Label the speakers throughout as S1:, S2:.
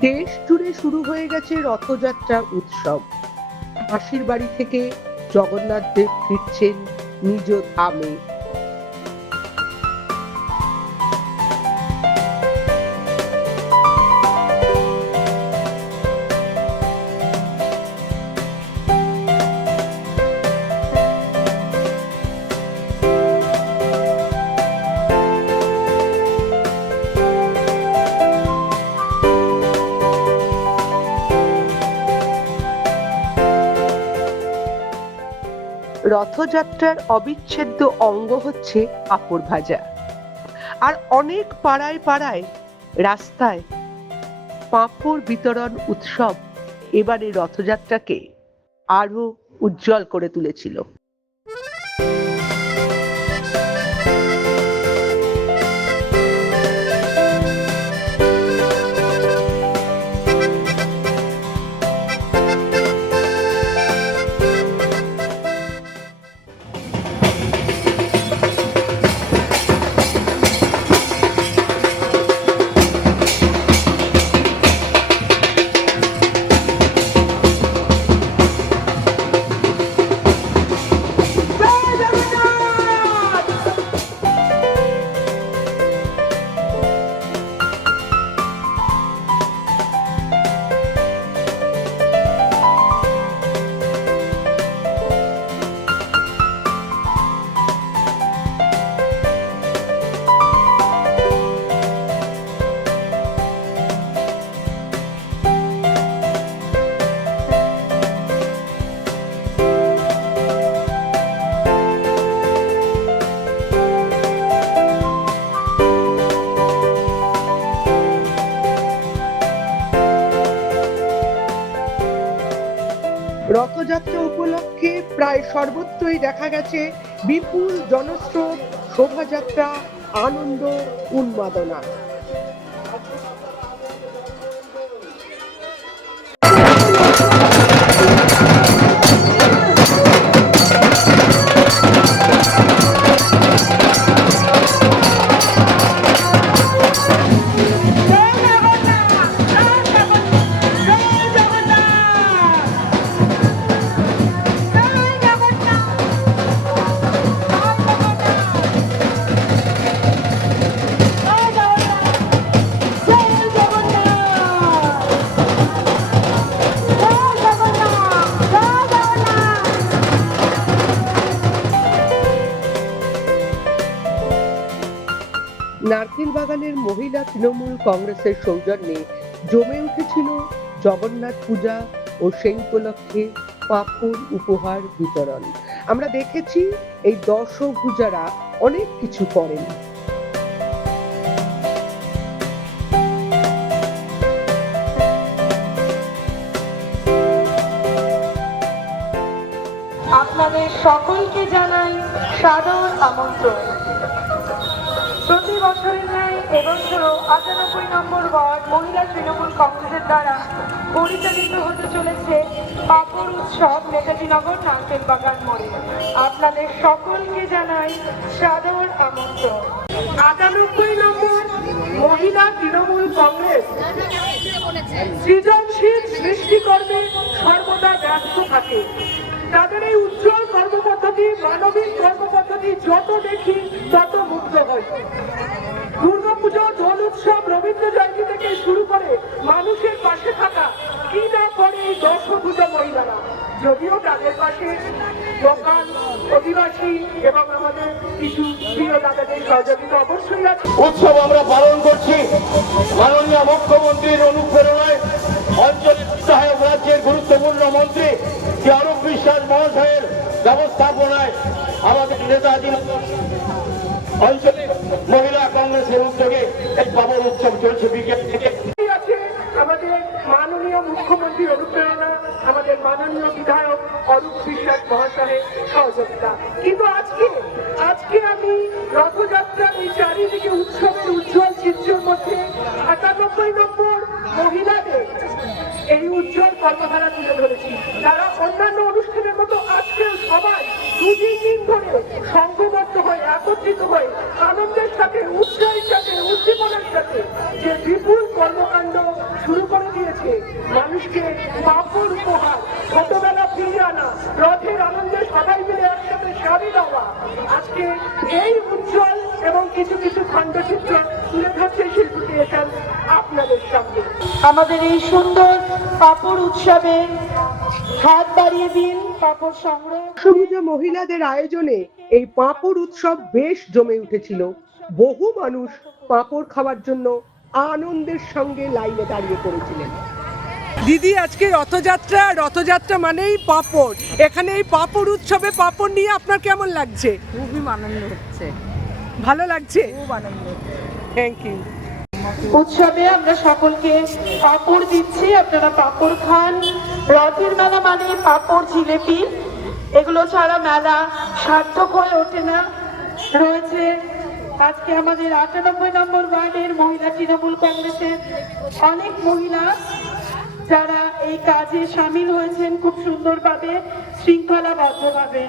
S1: দেশ জুড়ে শুরু হয়ে গেছে রথযাত্রা উৎসব। মাসির বাড়ি থেকে জগন্নাথ দেব ফিরছেন নিজ ধামে। রথযাত্রার অবিচ্ছেদ্য অঙ্গ হচ্ছে পাঁপড় ভাজা। আর অনেক পাড়ায় পাড়ায় রাস্তায় পাঁপড় বিতরণ উৎসব এবারে রথযাত্রাকে আরও উজ্জ্বল করে তুলেছিল। প্রায় সর্বত্রই দেখা গেছে বিপুল জনস্রোত শোভাযাত্রা আনন্দ উন্মাদনা। বাগানের মহিলা তৃণমূল কংগ্রেসের সৌজন্যে জমে উঠেছিল জগন্নাথ পূজা ও সেই উপলক্ষে পাপড় উপহার বিতরণ। আমরা দেখেছি এই দশভূজারা অনেক কিছু করেন।
S2: আপনাদের সকলকে জানাই সাদর আমন্ত্রণ। প্রতি বছরের আটানব্বই নম্বর ওয়ার্ড মহিলা তৃণমূল কংগ্রেসের দ্বারা পরিচালিত হতে চলেছে পাপড় উৎসব নেতাজিনগর নারকেল বাগান মোড়ে। আপনাদের সকলকে জানাই সাদর আমন্ত্রণ। আটানব্বই নম্বর মহিলা তৃণমূল কংগ্রেস। সৃজনশীল সৃষ্টিকর্মে সর্বদা ব্যস্ত থাকে। তাদের এই উজ্জ্বল কর্মপদ্ধতি, মানবিক কর্মপদ্ধতি যত দেখি তত মুগ্ধ হই দুর্গাপুজো দোল উৎসব, রবীন্দ্র জয়ন্তী থেকে শুরু করে মানুষের পাশে থাকা কি না করে এই দশভূজা মহিলারা। যদিও তাদের পাশে দোকান, অধিবাসী এবং আমাদের কিছু প্রিয় দাদাদের সহযোগিতা অবশ্যই আছে।
S3: উৎসব আমরা পালন করছি মাননীয় মুখ্যমন্ত্রীর অনুপ্রেরণায়। অঞ্চলের সহায়ক রাজ্যের গুরুত্বপূর্ণ মন্ত্রী অরূপ বিশ্বাস মহাশয়ের ব্যবস্থাপনায় আমাদের নেতাজি অঞ্চলে চলছে
S2: আছে আমাদের মাননীয় মুখ্যমন্ত্রী অনুপ্রেরণা আমাদের মাননীয় বিধায়ক অরূপ বিশ্বাস মহাশয়ের সহযোগিতা। কিন্তু আজকে আজকে আমি রথযাত্রার এই চারিদিকে উৎসবের উজ্জ্বল চিত্রের মধ্যে আটানব্বই নম্বর মহিলাদের এই উজ্জ্বল কর্মধারা তুলে ধরেছি। তারা অন্যান্য অনুষ্ঠানের মতো আজকেও সবাই দু তিন দিন ধরে সংঘবদ্ধ হয়ে, একত্রিত হয়ে আনন্দের সাথে উৎসাহের সাথে উদ্দীপনার সাথে যে বিপুল কর্মকাণ্ড শুরু করে
S4: আজকে বাপুর উপহার ছোটবেলা ফিরিয়ে আনা। রথের আনন্দে সবাই মিলে একসাথে শাড়ি দেওয়া। আজকে এই উজ্জ্বল এবং কিছু কিছু খণ্ডচিত্র তুলে ধরছে শিল্পী ক্রিয়েশন আপনাদের সামনে।
S1: আমাদের এই সুন্দর পাপড় উৎসবে হাত বাড়িয়ে দিন পাপড় সংগ্রহ।
S2: সবুজা মহিলাদের আয়োজনে এই পাঁপড় উৎসব বেশ জমে উঠেছিল। বহু মানুষ পাঁপড় খাওয়ার জন্য আনন্দের সঙ্গে লাইনে দাঁড়িয়ে পড়েছিলেন। দিদি আজকে রথযাত্রা রথযাত্রা মানেই পাঁপড়। এখানে এই পাঁপড় উৎসবে পাঁপড় নিয়ে আপনার কেমন লাগছে?
S5: খুবই আনন্দ হচ্ছে।
S2: ভালো লাগছে?
S5: খুব আনন্দ
S2: থ্যাংক ইউ
S1: উৎসবে আমরা সকলকে পাপড় দিচ্ছি। আপনারা পাপড় খান। রথের মেলা মানে পাপড় জিলেপি। এগুলো ছাড়া মেলা সার্থক হয়ে ওঠে না। রয়েছে আজকে আমাদের আটানব্বই নম্বর ওয়ার্ডের মহিলা তৃণমূল কংগ্রেসের অনেক মহিলা। যারা এই কাজে সামিল হয়েছেন খুব সুন্দরভাবে শৃঙ্খলাবদ্ধভাবে।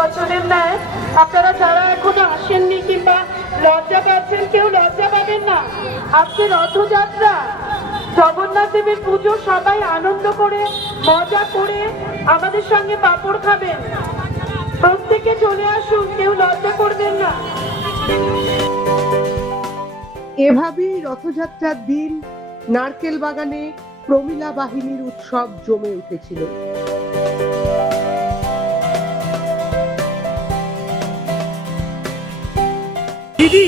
S1: বছরের ন্যায় আপনারা যারা এখনও আসেননি কিংবা লজ্জা পাচ্ছেন, কেউ লজ্জা পাবেন না। আজকে রথযাত্রা, জগন্নাথ দেবের পুজো, সবাই আনন্দ করে, মজা করে আমাদের সঙ্গে পাপড় খাবেন। প্রত্যেকে চলে আসুন, কেউ লজ্জা করবেন না।
S2: এভাবেই রথযাত্রার দিন নারকেল বাগানে প্রমিলা বাহিনীর উৎসব জমে উঠেছিল। দিদি,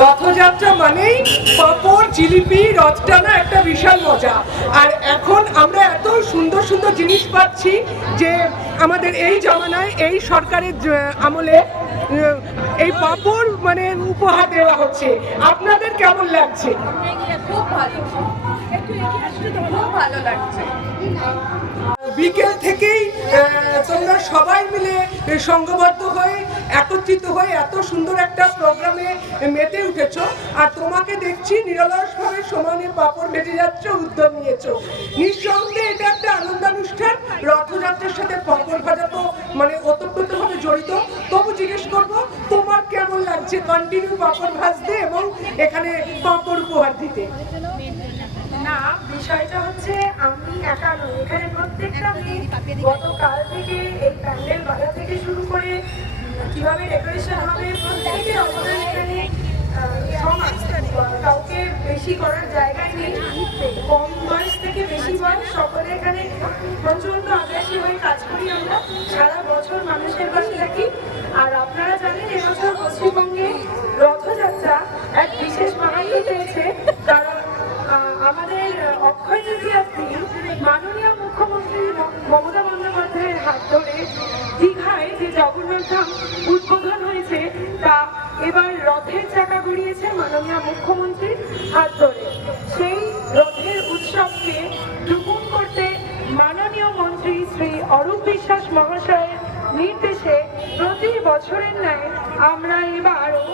S2: রথযাত্রা মানেই পাপড়, জিলিপি, রথটানা একটা বিশাল মজা। আর এখন আমরা এত সুন্দর সুন্দর জিনিস পাচ্ছি যে আমাদের এই জমানায়, এই সরকারের আমলে এই পাপড় মানে উপহার দেওয়া হচ্ছে। আপনাদের কেমন লাগছে?
S5: খুব ভালো লাগছে।
S2: বিকেল থেকেই তোমরা সবাই মিলে সংঘবদ্ধ হয়ে, একত্রিত হয়ে এত সুন্দর একটা প্রোগ্রামে মেতে উঠেছ। আর তোমাকে দেখছি নিরলসভাবে সমানে পাপড় ভেজে যাচ্ছ উদ্যম নিয়েছো। নিঃসন্দেহে এটা একটা আনন্দানুষ্ঠান। রথযাত্রার সাথে পাপড় ভাজা তো মানে ওতপ্রোতভাবে জড়িত। তবু জিজ্ঞেস করব, তোমার কেমন লাগছে কন্টিনিউ পাপড় ভাজতে এবং এখানে পাপড় উপহার দিতে?
S4: না, বিষয়টা হচ্ছে আমি একা নই। এখানে প্রত্যেকটা মেয়ে গতকাল থেকে এই প্যান্ডেল বাজা থেকে শুরু করে কীভাবে ডেকোরেশন হবে প্রত্যেকের অবদান এখানে আহ, কাউকে বেশি করার জায়গায় নেই। কম বয়স থেকে বেশি বয়স সকলে এখানে প্রচণ্ড আগ্রাসী হয়ে কাজ করি আমরা। সারা বছর মানুষের পাশে থাকি। আর আপনারা বিশ্বাস মহাশয়ের নির্দেশে প্রতি বছরের ন্যায় আমরা এবারও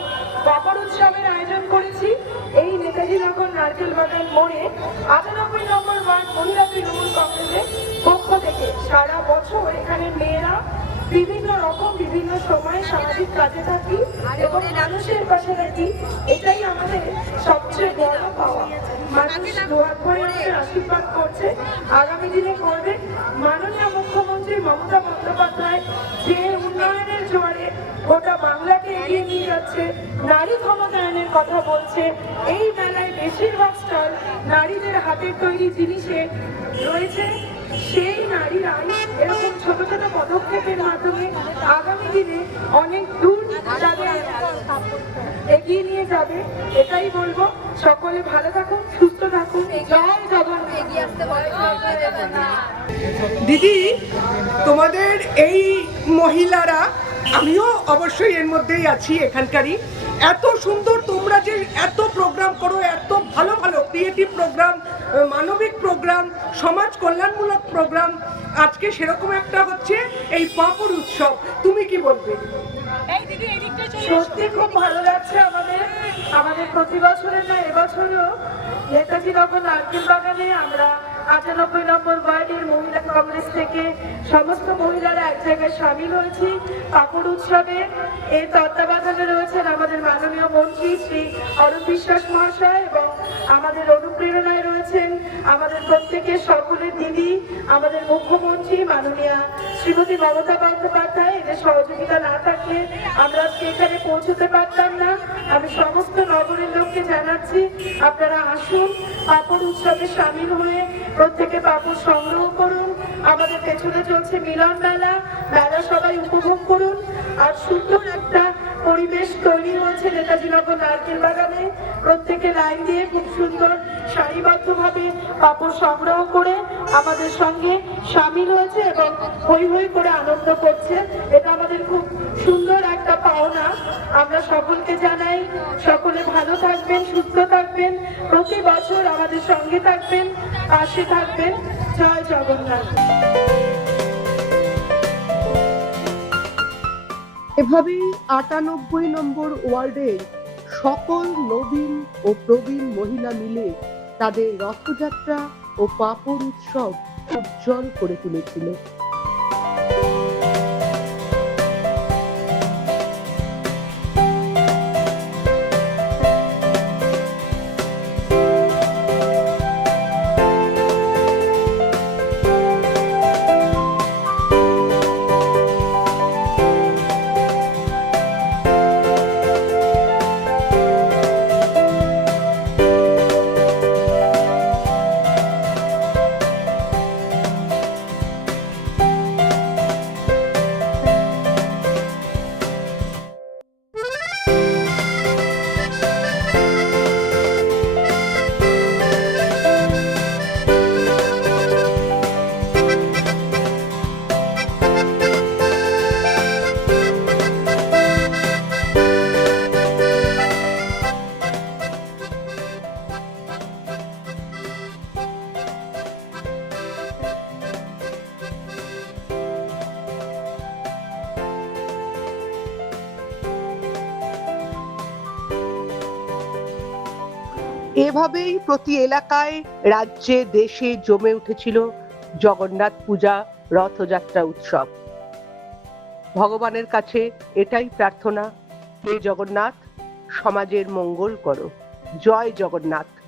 S4: বাবার উৎসবের আয়োজন করেছি। এই নেতাজি নগর নারকেল বাগান মোড়ে আটানব্বই নম্বর ওয়ার্ড মহিলা তৃণমূল কংগ্রেসের পক্ষ থেকে সারা বছর এখানে মেয়েরা বিভিন্ন রকম, বিভিন্ন সময় সামাজিক কাজে থাকি এবং মানুষের পাশে থাকি, এটাই আমাদের সবচেয়ে বড় পাওয়া। মানুষ দোয়ার আমাদের আশীর্বাদ করছে। আগামী দিনে করবে। মাননীয় মুখ্যমন্ত্রী মমতা বন্দ্যোপাধ্যায় যে উন্নয়নের জোয়ারে গোটা বাংলাকে এগিয়ে নিয়ে যাচ্ছে, নারী ক্ষমতায়নের কথা বলছে, এই মেলায় বেশিরভাগ স্টল নারীদের হাতের তৈরি জিনিসে রয়েছে। সেই নারীরাই এরকম ছোট ছোট পদক্ষেপের মাধ্যমে আগামী দিনে অনেক দূর এগিয়ে নিয়ে যাবে, এটাই বলব। সকলে ভালো থাকুন, সুস্থ থাকুন। জয় জগন্নাথ।
S6: এগিয়ে আসতে
S2: দিদি, তোমাদের এই মহিলারা, আমিও অবশ্যই এর মধ্যেই আছি এখানকারই। এত সুন্দর তোমরা যে এত প্রোগ্রাম করো, এত ভালো ভালো ক্রিয়েটিভ প্রোগ্রাম মানবিক প্রোগ্রাম সমাজ কল্যাণমূলক প্রোগ্রাম আজকে সেরকম একটা হচ্ছে এই পাপড় উৎসব। তুমি কি বলবে?
S4: সত্যি খুব ভালো লাগছে আমাদের আমাদের প্রতি বছরের না, এবছরও নেতাজি নগর নারকেল বাগানে আমরা আটানব্বই নম্বর ওয়ার্ডের মহিলা কংগ্রেস থেকে সমস্ত মহিলারা এক জায়গায় সামিল হয়েছি। কাপড় উৎসবে এর তত্ত্বাবধানে রয়েছেন আমাদের মাননীয় মন্ত্রী শ্রী অরূপ বিশ্বাস মহাশয় এবং আমাদের অনুপ্রেরণায় রয়েছেন আমাদের প্রত্যেকের সকলের দিদি, আমাদের মুখ্যমন্ত্রী মাননীয়া শ্রীমতী মমতা বন্দ্যোপাধ্যায়, এদের সহযোগিতা না থাকলে আমরা আজকে এখানে পৌঁছতে পারতাম না। আমি সমস্ত নগরের লোককে জানাচ্ছি, আপনারা আসুন, পাপড় উৎসবে সামিল হয়ে প্রত্যেকে পাপড় সংগ্রহ করুন। আমাদের পেছনে চলছে মিলন মেলা মেলা সবাই উপভোগ করুন। আর সুন্দর একটা পরিবেশ তৈরি হয়েছে নেতাজি নগর নারকেল বাগানে। প্রত্যেকে লাইন দিয়ে খুব সুন্দর সারিবদ্ধভাবে পাপড় সংগ্রহ করে আমাদের সঙ্গে সামিল হয়েছে এবং হই হই করে আনন্দ করছে। এটা আমাদের খুব সুন্দর একটা পাওনা। আমরা সকলকে জানাই, সকলে ভালো থাকবেন, সুস্থ থাকবেন, প্রতি বছর আমাদের সঙ্গে থাকবেন, পাশে থাকবেন। জয় জগন্নাথ।
S1: এভাবেই আটানব্বই নম্বর ওয়ার্ডে সকল নবীন ও প্রবীণ মহিলা মিলে তাদের রথযাত্রা ও পাপড় উৎসব উজ্জ্বল করে তুলেছিল। এভাবেই প্রতি এলাকায় রাজ্যে, দেশে জমে উঠেছিল জগন্নাথ পূজা, রথযাত্রা উৎসব। ভগবানের কাছে এটাই প্রার্থনা, হে জগন্নাথ, সমাজের মঙ্গল করো। জয় জগন্নাথ।